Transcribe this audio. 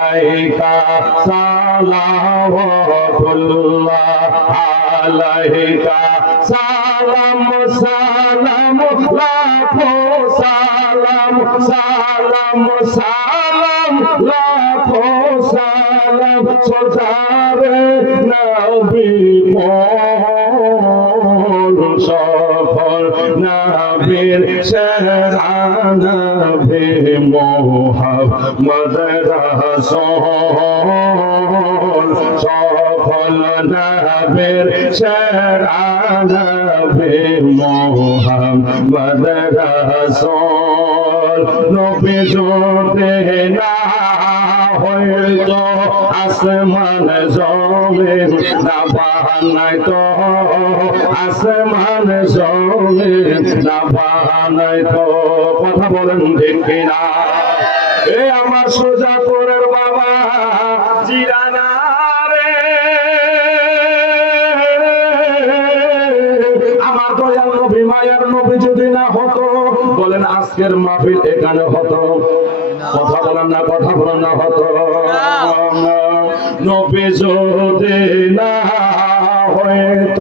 আলাইকা সালাওয়াতুল্লাহ আলাইকা সালাম সালাম লাখো সালাম সালাম সালাম লাখো সালাম সজারে নবী সফল নবীর শরণাবে মুহাম্মদ রাসূল সফল নবীর শরণাবে মুহাম্মদ রাসূল নবী জোতে না হইতো আসমান জমিন না বানাইতো আসমান জমিন না বানাইতো কথা বলেন ঠিক কিনা এ আমার সুজাপুরের বাবা জিরানা রে আমার দয়াল নবী মায়ার নবী যদি না হতো বলেন আজকের মাহফিল এখানে হতো কথা বলেন না কথা বলেন না হতো নবী যদি না হয়